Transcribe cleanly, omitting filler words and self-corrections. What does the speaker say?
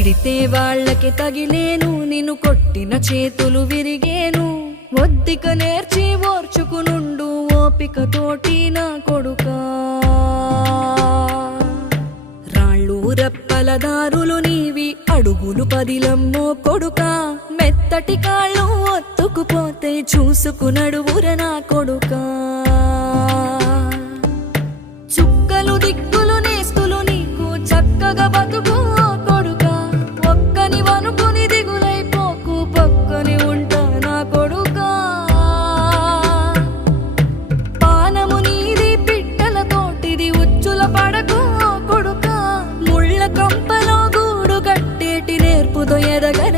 తిడితే వాళ్ళకి తగిలేను, నిన్ను కొట్టిన చేతులు విరిగేను. ఒద్దిక నేర్చి ఓర్చుకునుండు ఓపికతోటి నా కొడుకా. రాళ్ళు రెప్పల దారులు నీవి, అడుగులు పదిలమ్మో కొడుకా. మెత్తటి కాళ్ళు ఒత్తుకుపోతే చూసుకునడువుర నా కొడుకా. చుక్కలు దిక్కులు నేస్తులు నీకు చక్కగా బతుకు కొడుకా. ఒక్కని వనుకుని దిగులైపోకు, పక్కని ఉంటా నా కొడుకా. పానము నీది పిట్టల తోటిది, ఉచ్చుల పడకు కొడుకా. ముళ్ళ కంపలో గూడు కట్టేటి నేర్పుతో ఎదగర